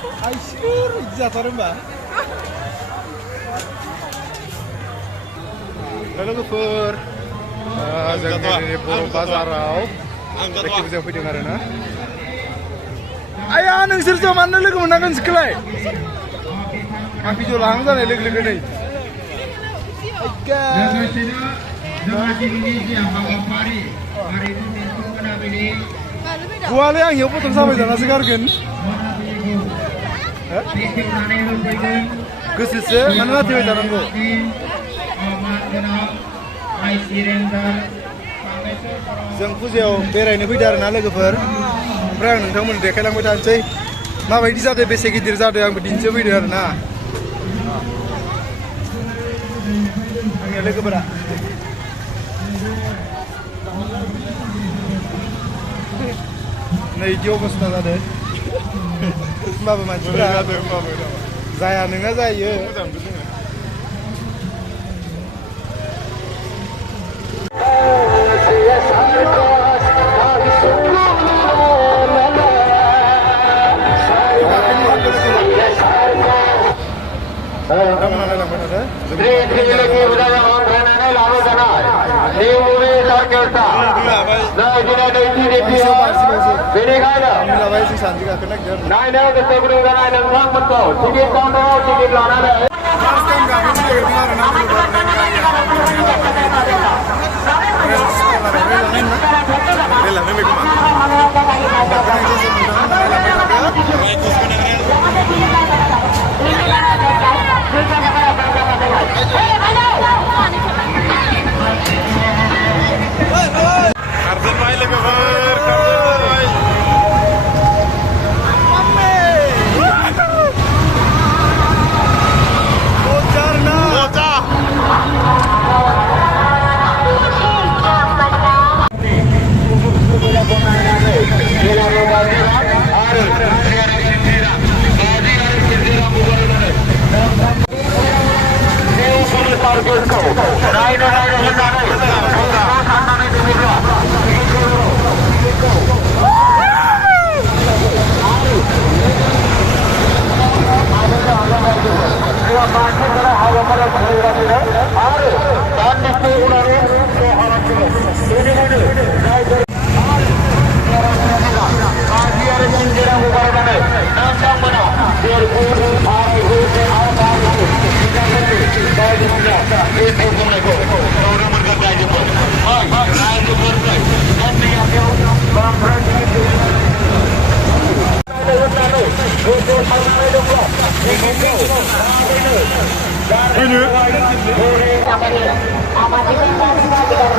Aisyur, jatuh mbak. Lalu kefir, jangan di Boro Bazarau. Kita bisa video karena. Ayah, nungsir cuma mana lagi menangkan sekelai. Aku jual langsung nih, lagi nih. Gua yang hidup tuh sampai sana sekarang. Kesisnya mana nanti jalan gua. Yang khusyau berai ini bidar nala keper. Perang nunggu dekat lang betul cai. Ma bayi di sana besi gidir sana yang berdincu bidar na. Angin lagi keper. Nih jauh pas nada deh. Mbak macam mana? Saya nengah saya.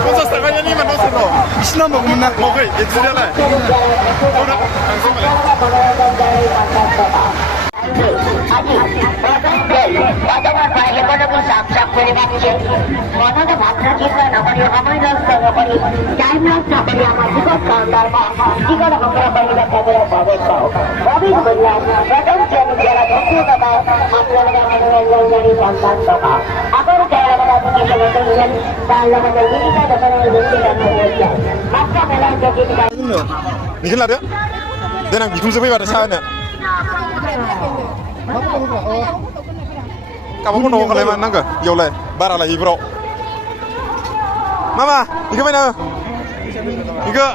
Khusus tangannya nih mana sih lo? Islam mau menak mau ke? Itu dia lah. Udah langsung balik. Ini lah dia. Dia nak bikin sesuatu pada sana. Kamu pun mau kalau mana ke? Yole, bara lagi bro. Mama, ini mana? Ini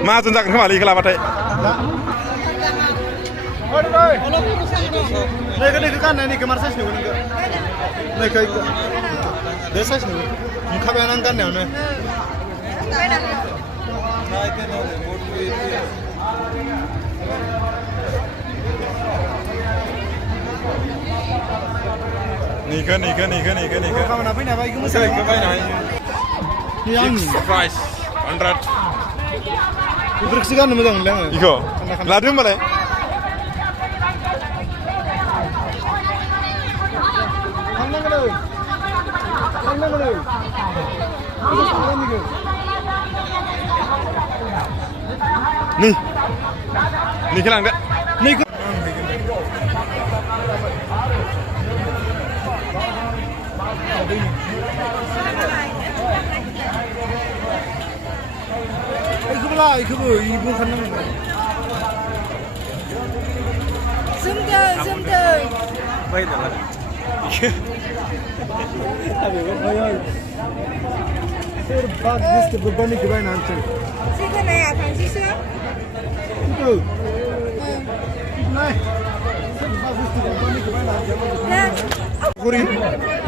Ma tunjuk kembali ke lapat. Nih kan ini kemar saya sih nih kayak desa sih muka benar kan ya Nika. Kamu ngapain apa? Iku mesti ngapain aja? Yang surprise, 100. Berksikan nama dong, lang. Iko, ladung boleh? Nih, nih kelang enggak? Nih. Iku lah, ibu kan. Zoomdों Baik dah lah. Sorbak liste berbanding kebaik nanti. Sini nih ya, Francisco. Itu. Naik. Sorbak liste berbanding kebaik nanti. Nah, Kuri.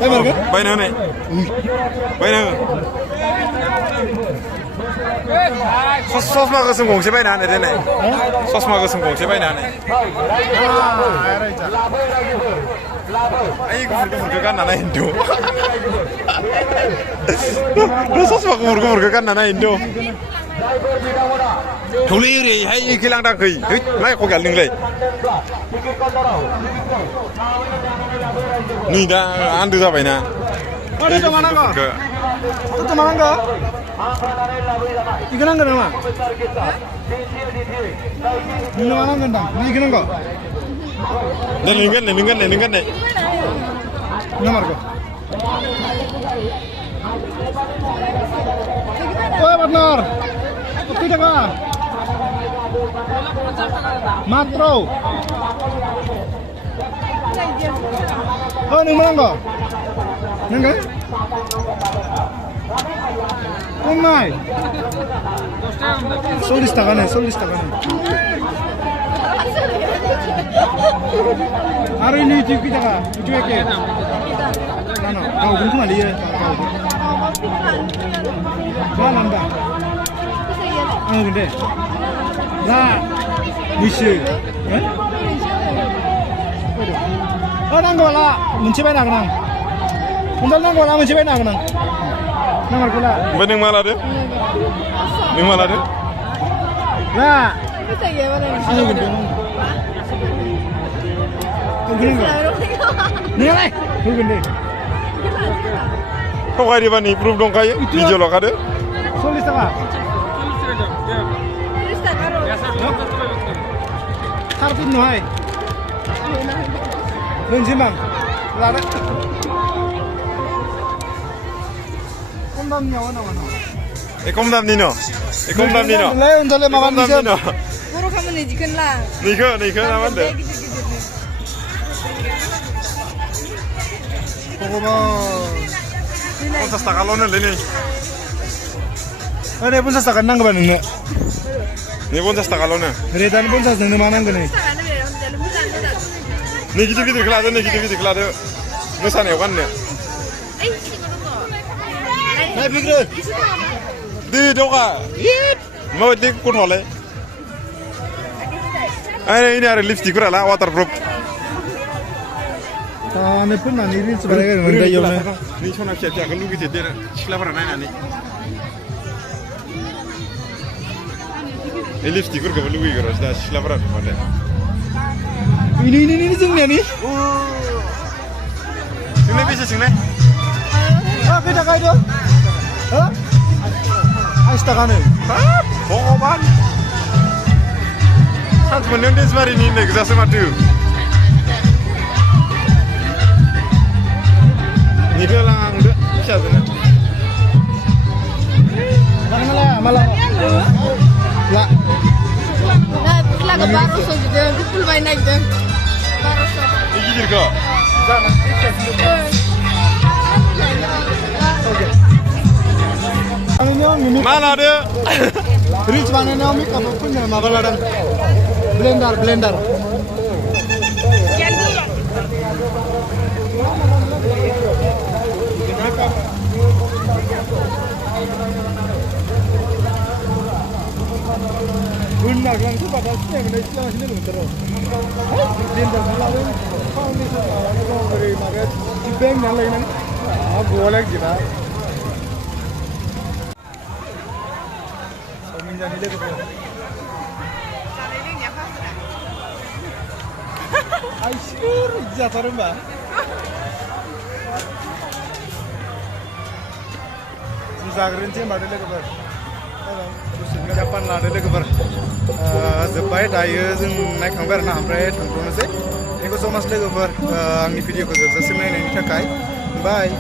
Lebar kan? Baik nih. Baik nih. Sosma kesem gongsi baik nih deh. Sosma kesem gongsi baik nih. Era itu. Ayo kumur kan nana Indo. Lu sosma kumur kan nana Indo. Thuli ri hai kilang dak kai. Lai ko gal ning lai. Ni da andu sa bai na. Ada di mana kau? Itu mana kau? Ikan angkat nama? Ini mana gendang? Ini ikan kau? Neningkan deh. Nomor kau? Oh, partner. Tidak kah? Matro. Oh, ini mana kau? Nengah? Nengah? 40 টাকা নে 40 টাকা নে আর এই নিচে কি টাকা কিছু একে না না কাউ কিন্তু মালিয়ে কাউ নামটা 근데 나 미시 난거 라 문치 바이 나그랑 운달 난거 라 문치 바이 나그랑 nomor kula bening malah deh ning malah deh nah kita ya mana? ayo gendong gendong nih lah gendong kok kayak di mana proof dong kayak video lo kade 40 টাকা Kartun noy. Benjiman. Lada. Komdam nyawa nama nama. Komdam Nino. Komdam Nino. Leh untale makan bisa. Buru kamu nih jikan lah. Niko nama deh. Pokoknya. 50 টাকা loan nih. Ada 50 টাকা nang keban nggak? Ini 50 টাকা loan. Redan 50 nang mana nggak nih? Nih gitu kelada. Ngesan ya kan nih. Naik pikir. Di doka. Mau di kutole. Ini ada lipstick lah waterproof. Ini pun nanti ini sebenarnya nggak ada yang. Ini cuma siapa kalau gitu dia siapa pernah nanya. Lipstick kur kamu lugi karo sudah siapa pernah mana. Ini singnya nih. Sini bisa sini. Ah, beda kayak itu. Hah? Ais takane. Hah? Bohongan. Saat menendis mari ini nek jasa matu. Ni dia lang deh. Siapa ni? Mana malah. Lah. Nah, kita ke Barroso gitu, kita main naik deh. Barroso. Iki dirga. Sana. Mana dia? Rich mana ni kami kamu punya makanan blender. Guna kan tu pada sini mana istilah sini betul. Blender malam foundation orang beri makan di bank yang lain ni. Boleh kita. Minjani lagi tu. Aisyur, ijazah orang bah. Zagerin sih ada lagi ber. Japan ada lagi ber. Zebai tayo zeng naik kamera na hamre tunggu nasi. Eko so mas lagi ber. Angni video ko zeng sebenarnya ini cakai. Bye.